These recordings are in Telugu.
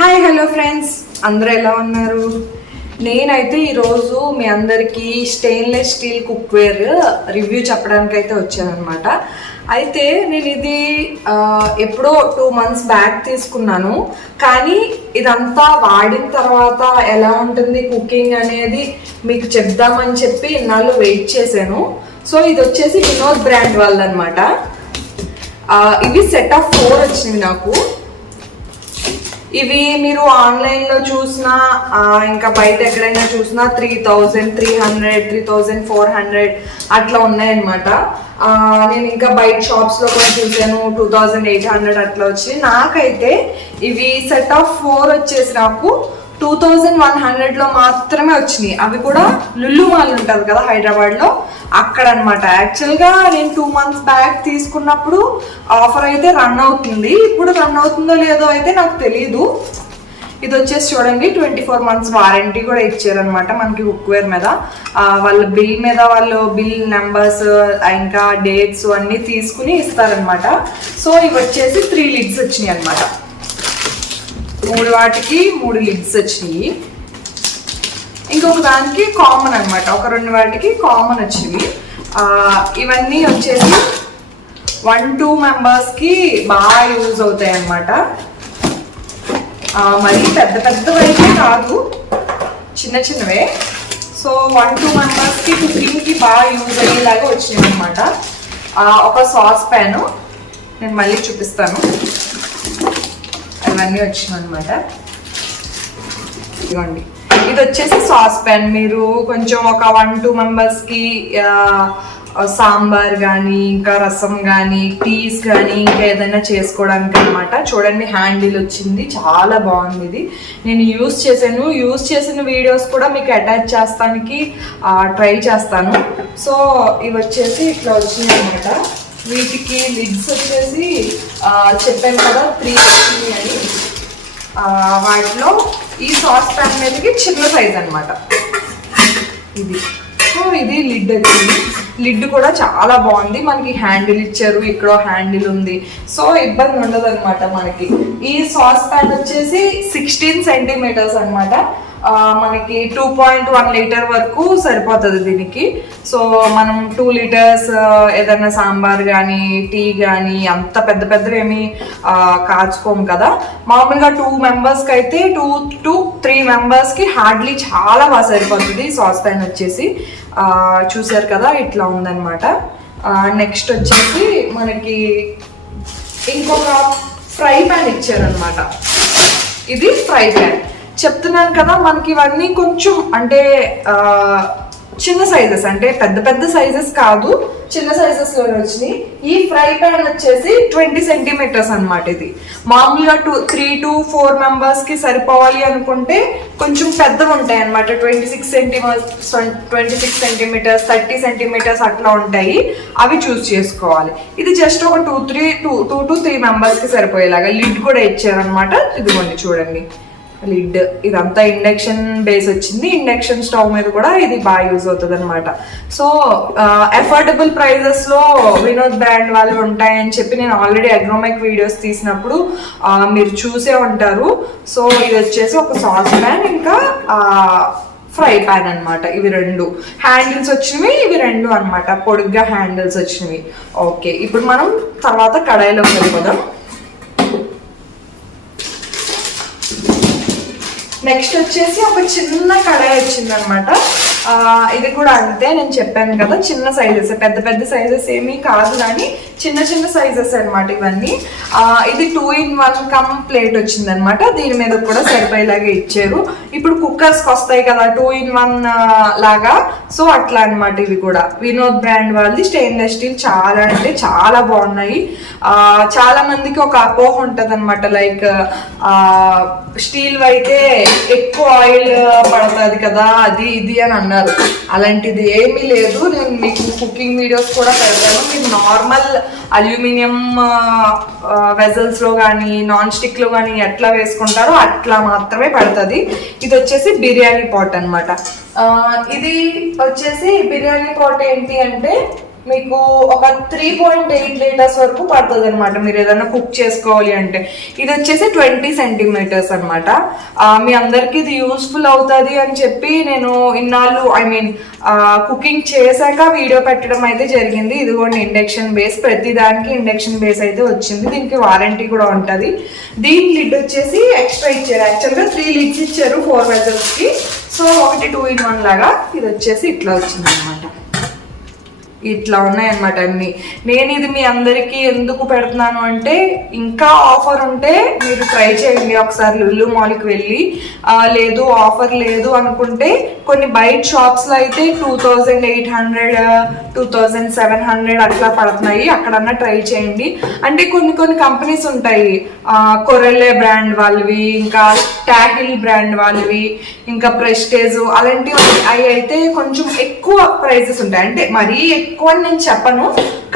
హాయ్ హలో ఫ్రెండ్స్ అందరూ ఎలా ఉన్నారు? నేనైతే ఈరోజు మీ అందరికీ స్టెయిన్లెస్ స్టీల్ కుక్వేర్ రివ్యూ చెప్పడానికి అయితే వచ్చానమాట అయితే నేను ఇది ఎప్పుడో టూ మంత్స్ బ్యాక్ తీసుకున్నాను. కానీ ఇదంతా వాడిన తర్వాత ఎలా ఉంటుంది కుకింగ్ అనేది మీకు చెప్దామని చెప్పి ఇన్నాళ్ళు వెయిట్ చేశాను. సో ఇది వచ్చేసి వినోద్ బ్రాండ్ వాళ్ళదనమాట ఇవి సెట్ ఆఫ్ ఫోర్ వచ్చినవి నాకు. ఇవి మీరు ఆన్లైన్లో చూసినా ఇంకా బయట ఎక్కడైనా చూసినా three thousand three hundred three thousand four hundred అట్లా ఉన్నాయన్నమాట. నేను ఇంకా బయట షాప్స్లో కూడా చూసాను టూ థౌజండ్ ఎయిట్ హండ్రెడ్ అట్లా వచ్చి నాకైతే ఇవి సెట్ ఆఫ్ ఫోర్ వచ్చేసి నాకు టూ థౌజండ్ వన్ హండ్రెడ్లో మాత్రమే వచ్చినాయి. అవి కూడా లుల్లు మాల్ ఉంటుంది కదా హైదరాబాద్లో అక్కడ అనమాట యాక్చువల్గా నేను టూ మంత్స్ బ్యాక్ తీసుకున్నప్పుడు ఆఫర్ అయితే రన్ అవుతుంది. ఇప్పుడు రన్ అవుతుందో లేదో అయితే నాకు తెలియదు ఇది వచ్చేసి చూడండి ట్వంటీ ఫోర్ మంత్స్ వారంటీ కూడా ఇచ్చారనమాట మనకి కుక్వేర్ మీద. వాళ్ళ బిల్ మీద వాళ్ళు బిల్ నెంబర్స్ ఇంకా డేట్స్ అన్నీ తీసుకుని ఇస్తారనమాట. సో ఇవి వచ్చేసి త్రీ లీడ్స్ వచ్చినాయి అనమాట. మూడు వాటికి మూడు లిడ్స్ వచ్చినాయి. ఇంకొక దానికి కామన్ అనమాట ఒక రెండు వాటికి కామన్ వచ్చినవి. ఇవన్నీ వచ్చేసి వన్ టూ మెంబర్స్కి బాగా యూజ్ అవుతాయి అన్నమాట. మరి పెద్ద పెద్దవి అయితే కాదు. చిన్న చిన్నవే. సో వన్ టూ మెంబర్స్కి కుకింగ్కి బాగా యూజ్ అయ్యేలాగా వచ్చినాయి అనమాట ఒక సాస్ ప్యాను. నేను మళ్ళీ చూపిస్తాను. ఇవన్నీ వచ్చినాయి అనమాట ఇదిగోండి. ఇది వచ్చేసి సాస్ ప్యాన్ మీరు కొంచెం ఒక వన్ టూ మెంబర్స్కి సాంబార్ కానీ ఇంకా రసం కానీ టీస్ కానీ ఇంకా ఏదైనా చేసుకోవడానికి అనమాట చూడండి హ్యాండిల్ వచ్చింది. చాలా బాగుంది ఇది. నేను యూస్ చేశాను. యూస్ చేసిన వీడియోస్ కూడా మీకు అటాచ్ చేస్తానికి ట్రై చేస్తాను. సో ఇవి వచ్చేసి ఇట్లా వచ్చినాయి అనమాట వీటికి లిడ్స్ వచ్చేసి చెప్పాను కదా త్రీ వచ్చింది అని. వాటిలో ఈ సాస్ ప్యాన్ మీదకి చిన్న సైజ్ అనమాట ఇది. సో ఇది లిడ్ వచ్చింది లిడ్ కూడా చాలా బాగుంది. మనకి హ్యాండిల్ ఇచ్చారు. ఇక్కడ హ్యాండిల్ ఉంది. సో ఇబ్బంది ఉండదు అనమాట మనకి. ఈ సాస్ ప్యాన్ వచ్చేసి సిక్స్టీన్ సెంటీమీటర్స్ అనమాట మనకి టూ పాయింట్ వన్ లీటర్ వరకు సరిపోతుంది దీనికి. సో మనం టూ లీటర్స్ ఏదైనా సాంబార్ కానీ టీ కానీ అంత పెద్ద పెద్దవి ఏమి కాచుకోము కదా. మామూలుగా టూ మెంబర్స్కి అయితే టూ టూ త్రీ మెంబర్స్కి హార్డ్లీ చాలా బాగా సరిపోతుంది సాస్ ప్యాన్ వచ్చేసి. చూసారు కదా ఇట్లా ఉందన్నమాట. నెక్స్ట్ వచ్చేసి మనకి ఇంకొక ఫ్రై ప్యాన్ ఇచ్చారనమాట ఇది ఫ్రై ప్యాన్ చెప్తున్నాను కదా మనకి ఇవన్నీ కొంచెం అంటే చిన్న సైజెస్ అంటే పెద్ద పెద్ద సైజెస్ కాదు చిన్న సైజెస్లో వచ్చినాయి. ఈ ఫ్రై ప్యాన్ వచ్చేసి ట్వంటీ సెంటీమీటర్స్ అనమాట ఇది. మామూలుగా టూ త్రీ టు ఫోర్ మెంబర్స్కి సరిపోవాలి అనుకుంటే కొంచెం పెద్దవి ఉంటాయి అనమాట twenty six centimetres twenty six centimetres thirty centimetres అట్లా ఉంటాయి. అవి చూస్ చేసుకోవాలి. ఇది జస్ట్ ఒక two three two two two three మెంబర్స్కి సరిపోయేలాగా. లిడ్ కూడా ఇచ్చారనమాట ఇదిగోండి చూడండి. లిడ్. ఇదంతా ఇండక్షన్ బేస్ వచ్చింది. ఇండక్షన్ స్టవ్ మీద కూడా ఇది బాగా యూజ్ అవుతుంది అనమాట సో అఫోర్డబుల్ ప్రైజెస్లో వినోద్ బ్రాండ్ వాళ్ళు ఉంటాయని చెప్పి నేను ఆల్రెడీ అగ్రోమెక్ వీడియోస్ తీసినప్పుడు మీరు చూసే ఉంటారు. సో ఇది వచ్చేసి ఒక సాస్ ప్యాన్ ఇంకా ఫ్రై ప్యాన్ అన్నమాట. ఇవి రెండు. హ్యాండిల్స్ వచ్చినవి ఇవి రెండు అనమాట పొడుగ్గా హ్యాండిల్స్ వచ్చినవి. ఓకే. ఇప్పుడు మనం తర్వాత కడాయిలోకి వెళ్ళిపోదాం. నెక్స్ట్ వచ్చేసి ఒక చిన్న కడాయి వచ్చింది అనమాట ఇది కూడా అంతే నేను చెప్పాను కదా చిన్న సైజెస్ పెద్ద పెద్ద సైజెస్ ఏమీ కాదు కానీ చిన్న చిన్న సైజెస్ అనమాట ఇవన్నీ. ఇది two in one cum plate వచ్చింది అనమాట దీని మీద కూడా సరిపోయేలాగా ఇచ్చారు. ఇప్పుడు కుక్కర్స్కి వస్తాయి కదా టూ ఇన్ వన్ లాగా. సో అట్లా అనమాట ఇవి కూడా. వినోద్ బ్రాండ్ వాళ్ళది. స్టెయిన్లెస్ స్టీల్ చాలా అంటే చాలా బాగున్నాయి. చాలా మందికి ఒక అపోహ ఉంటుంది అనమాట లైక్ స్టీల్ అయితే ఎక్కువ ఆయిల్ పడుతుంది కదా అది ఇది అని అన్నారు. అలాంటిది ఏమీ లేదు. నేను మీకు కుకింగ్ వీడియోస్ కూడా పెడతాను. మీరు నార్మల్ అల్యూమినియం వెజల్స్లో కానీ నాన్ స్టిక్లో కానీ ఎట్లా వేసుకుంటారో అట్లా మాత్రమే పడుతుంది. ఇది వచ్చేసి బిర్యానీ పాట్ అనమాట ఇది వచ్చేసి బిర్యానీ పాట్ ఏంటి అంటే మీకు ఒక త్రీ పాయింట్ ఎయిట్ లీటర్స్ వరకు పడుతుంది అనమాట మీరు ఏదైనా కుక్ చేసుకోవాలి అంటే. ఇది వచ్చేసి ట్వంటీ సెంటీమీటర్స్ అనమాట మీ అందరికి ఇది యూస్ఫుల్ అవుతుంది అని చెప్పి నేను ఇన్నాళ్ళు ఐ మీన్ కుకింగ్ చేశాక వీడియో పెట్టడం అయితే జరిగింది. ఇదిగోండి ఇండక్షన్ బేస్ ప్రతి దానికి ఇండక్షన్ బేస్ అయితే వచ్చింది. దీనికి వారంటీ కూడా ఉంటుంది. దీని లిడ్ వచ్చేసి ఎక్స్ట్రా ఇచ్చారు. యాక్చువల్గా త్రీ లిడ్స్ ఇచ్చారు ఫోర్కి. సో ఒకటి టూ ఇన్ వన్ లాగా ఇది వచ్చేసి ఇట్లా వచ్చింది అనమాట ఇట్లా ఉన్నాయన్నమాట అన్ని. నేను ఇది మీ అందరికీ ఎందుకు పెడుతున్నాను అంటే ఇంకా ఆఫర్ ఉంటే మీరు ట్రై చేయండి ఒకసారి లుల్లు మాల్కి వెళ్ళి. లేదు ఆఫర్ లేదు అనుకుంటే కొన్ని బయట షాప్స్లో అయితే two thousand eight hundred two thousand seven hundred అట్లా పడుతున్నాయి. అక్కడన్నా ట్రై చేయండి. అంటే కొన్ని కొన్ని కంపెనీస్ ఉంటాయి. కొరెల్లే బ్రాండ్ వాళ్ళవి ఇంకా టాహిల్ బ్రాండ్ వాళ్ళవి ఇంకా ప్రెస్టేజ్ అలాంటివి అవి అయితే కొంచెం ఎక్కువ ప్రైజెస్ ఉంటాయి. అంటే మరీ ఎక్కువ అని నేను చెప్పను.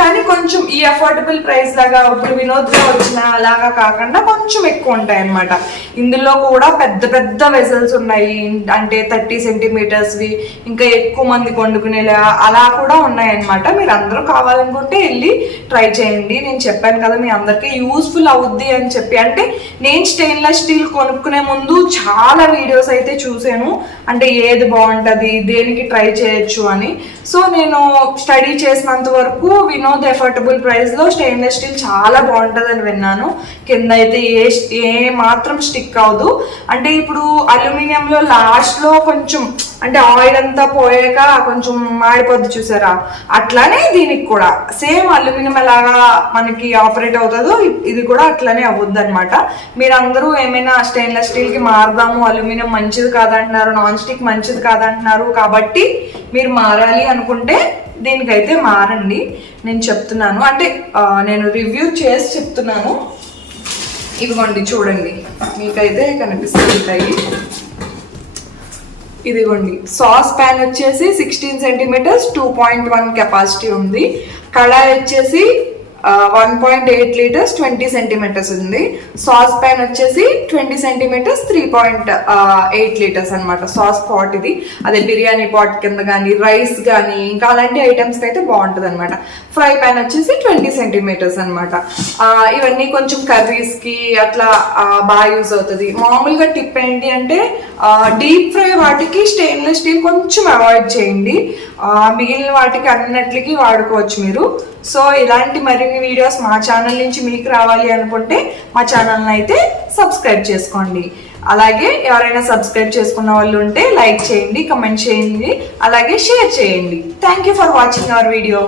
కానీ కొంచెం ఈ అఫోర్డబుల్ ప్రైస్ లాగా ఇప్పుడు వినోద్లో వచ్చిన అలాగా కాకుండా కొంచెం ఎక్కువ ఉంటాయి అన్నమాట ఇందులో కూడా పెద్ద పెద్ద వెసల్స్ ఉన్నాయి అంటే థర్టీ సెంటీమీటర్స్వి ఇంకా ఎక్కువ మంది వండుకునేలా అలా కూడా ఉన్నాయన్నమాట. మీరు అందరూ కావాలనుకుంటే వెళ్ళి ట్రై చేయండి. నేను చెప్పాను కదా మీ అందరికీ యూస్ఫుల్ అవుద్ది అని చెప్పి. అంటే నేను స్టెయిన్లెస్ స్టీల్ కొనుక్కునే ముందు చాలా వీడియోస్ అయితే చూసాను అంటే ఏది బాగుంటుంది దేనికి ట్రై చేయొచ్చు అని. సో నేను స్టడీ చేసినంత వరకు వినోద్ ఎఫోర్డబుల్ ప్రైస్లో స్టెయిన్లెస్ స్టీల్ చాలా బాగుంటుందని విన్నాను. కింద అయితే ఏ ఏ మాత్రం స్టిక్ అవ్వదు అంటే ఇప్పుడు అల్యూమినియంలో లాస్ట్లో కొంచెం అంటే ఆయిల్ అంతా పోయాక కొంచెం మాడిపోద్ది చూసారా? అట్లానే దీనికి కూడా. సేమ్ అల్యూమినియం ఎలాగా మనకి ఆపరేట్ అవుతుందో ఇది కూడా అట్లానే అవ్వద్దు అనమాట మీరందరూ ఏమైనా స్టెయిన్లెస్ స్టీల్కి మారదాము అల్యూమినియం మంచిది కాదంటున్నారు నాన్ స్టిక్ మంచిది కాదంటున్నారు కాబట్టి మీరు మారాలి అనుకుంటే దీనికైతే మారండి. నేను చెప్తున్నాను. అంటే నేను రివ్యూ చేసి చెప్తున్నాను. ఇదిగోండి చూడండి. మీకైతే కనిపిస్తుంటాయి ఇదిగోండి సాస్ ప్యాన్ వచ్చేసి sixteen centimetres two point one capacity ఉంది. కళాయి వచ్చేసి one point eight litres twenty centimetres ఉంది. సాస్ ప్యాన్ వచ్చేసి twenty centimetres three point eight litres అనమాట సాస్ పాట్ ఇది. అదే బిర్యానీ పాట్ కింద కానీ రైస్ కానీ ఇంకా అలాంటి ఐటమ్స్కి అయితే బాగుంటుంది అనమాట ఫ్రై ప్యాన్ వచ్చేసి ట్వంటీ సెంటీమీటర్స్ అనమాట ఇవన్నీ కొంచెం కర్రీస్కి అట్లా బాగా యూజ్ అవుతుంది. మామూలుగా టిప్ ఏంటి అంటే డీప్ ఫ్రై వాటికి స్టెయిన్లెస్ స్టీల్ కొంచెం అవాయిడ్ చేయండి. మిగిలిన వాటికి అన్నిటికి వాడుకోవచ్చు మీరు. సో ఇలాంటి మరిన్ని వీడియోస్ మా ఛానల్ నుంచి మీకు రావాలి అనుకుంటే మా ఛానల్ని అయితే సబ్స్క్రైబ్ చేసుకోండి. అలాగే ఎవరైనా సబ్స్క్రైబ్ చేసుకున్న వాళ్ళు ఉంటే లైక్ చేయండి కమెంట్ చేయండి అలాగే షేర్ చేయండి. Thank you for watching our video